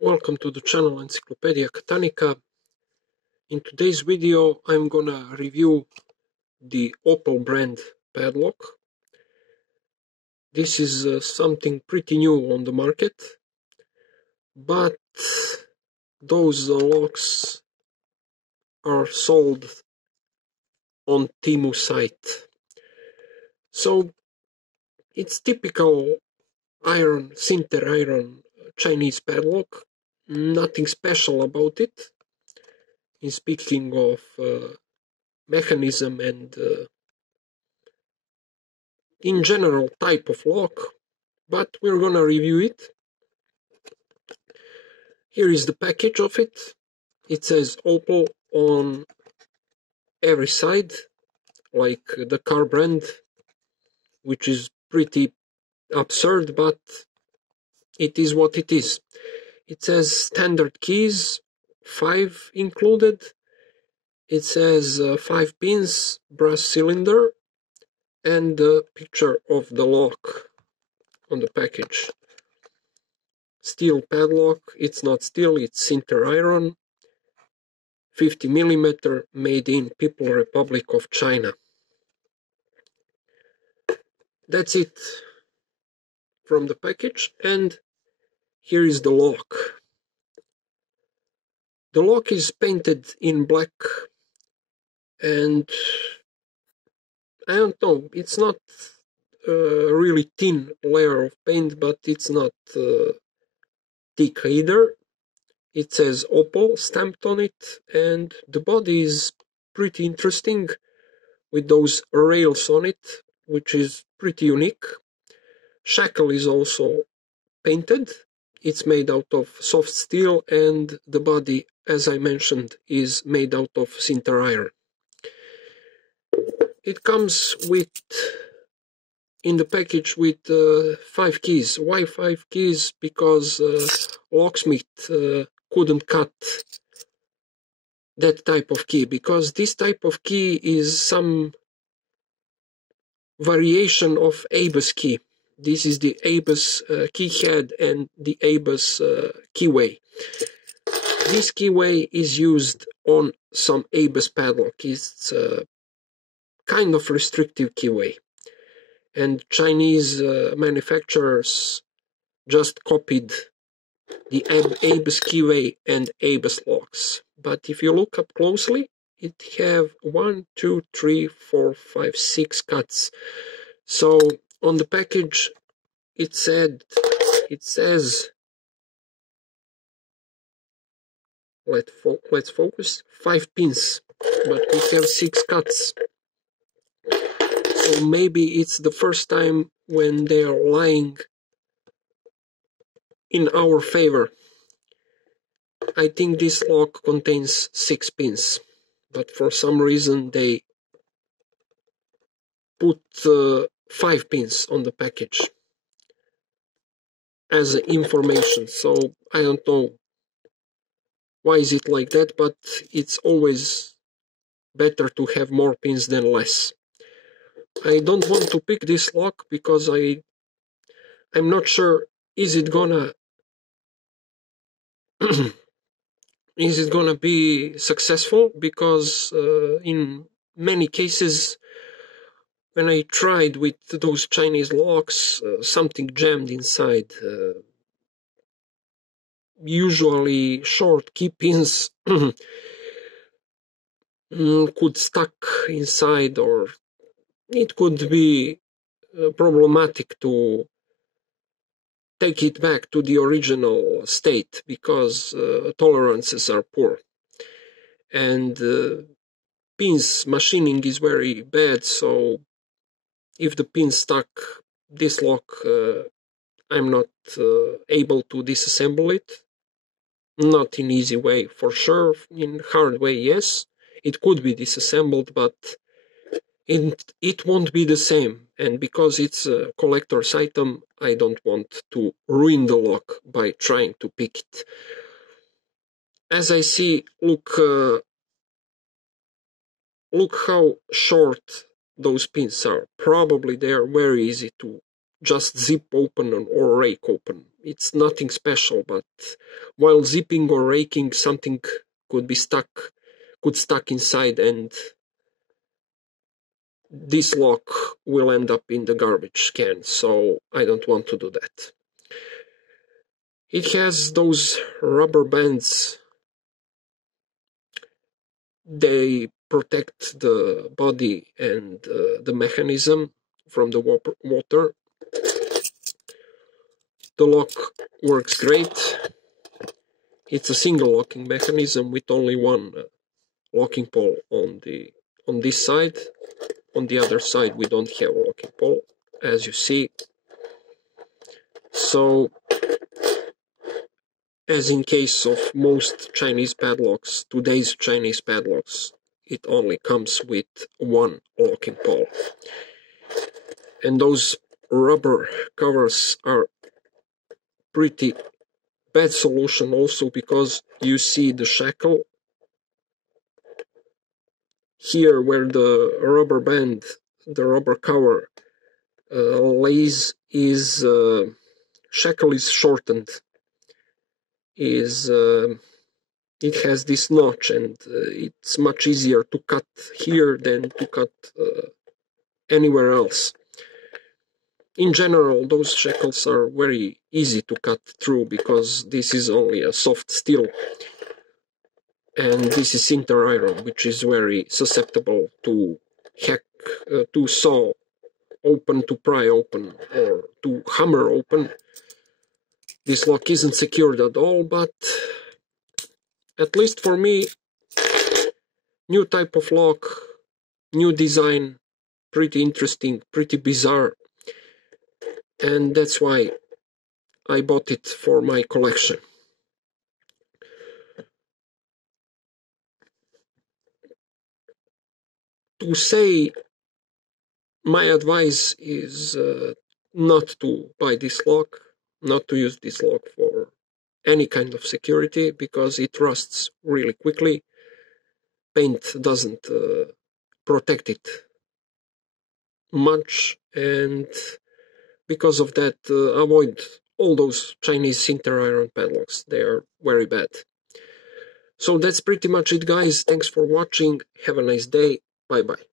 Welcome to the channel Encyclopedia Catanica. In today's video I'm gonna review the Opel brand padlock. This is something pretty new on the market, but those locks are sold on Temu site. So it's typical iron, sinter iron Chinese padlock. Nothing special about it. In speaking of mechanism and in general type of lock, but we're gonna review it. Here is the package of it. It says Opel on every side, like the car brand, which is pretty absurd, but it is what it is. It says standard keys, 5 included. It says 5 pins, brass cylinder, and the picture of the lock on the package. Steel padlock. It's not steel, it's sinter iron. 50mm, made in People's Republic of China. That's it from the package, and here is the lock. The lock is painted in black, and I don't know, it's not a really thin layer of paint, but it's not thick either. It says Opel stamped on it, and the body is pretty interesting with those rails on it, which is pretty unique. Shackle is also painted. It's made out of soft steel, and the body, as I mentioned, is made out of sinter iron. It comes with, in the package, with 5 keys. Why 5 keys? Because locksmith couldn't cut that type of key, because this type of key is some variation of ABUS key. This is the ABUS keyhead and the ABUS keyway. This keyway is used on some ABUS padlock. It's kind of restrictive keyway, and Chinese manufacturers just copied the ABUS keyway and ABUS locks. But if you look up closely, it have 1, 2, 3, 4, 5, 6 cuts. So on the package it says, let's focus, 5 pins, but we have 6 cuts. So maybe it's the first time when they are lying in our favor. I think this lock contains 6 pins, but for some reason they put 5 pins on the package as information. So I don't know why is it like that, but it's always better to have more pins than less. I don't want to pick this lock because I'm not sure is it gonna is it gonna be successful, because in many cases when I tried with those Chinese locks, something jammed inside. Usually short key pins could stuck inside, or it could be problematic to take it back to the original state, because tolerances are poor, and pins machining is very bad. So if the pin stuck, this lock, I'm not able to disassemble it. Not in easy way, for sure. In hard way, yes, it could be disassembled, but it won't be the same. And because it's a collector's item, I don't want to ruin the lock by trying to pick it. As I see, look how short those pins are. Probably they are very easy to just zip open or rake open. It's nothing special, but while zipping or raking, something could stuck inside, and this lock will end up in the garbage can, so I don't want to do that. It has those rubber bands. They protect the body and the mechanism from the water. The lock works great. It's a single locking mechanism with only one locking pole on this side. On the other side we don't have a locking pole, as you see. So, as in case of most Chinese padlocks, today's Chinese padlocks, it only comes with one locking pole. And those rubber covers are pretty bad solution also, because you see the shackle here where the rubber band, the rubber cover lays, is shackle is shortened. It has this notch, and it's much easier to cut here than to cut anywhere else. In general, those shackles are very easy to cut through, because this is only a soft steel, and this is sinter iron, which is very susceptible to to saw open, to pry open, or to hammer open. This lock isn't secured at all, but at least for me, new type of lock, new design, pretty interesting, pretty bizarre, and that's why I bought it for my collection. To say, my advice is not to buy this lock, not to use this lock for any kind of security, because it rusts really quickly. Paint doesn't protect it much, and because of that, avoid all those Chinese sinter iron padlocks. They are very bad. So that's pretty much it, guys. Thanks for watching. Have a nice day. Bye bye.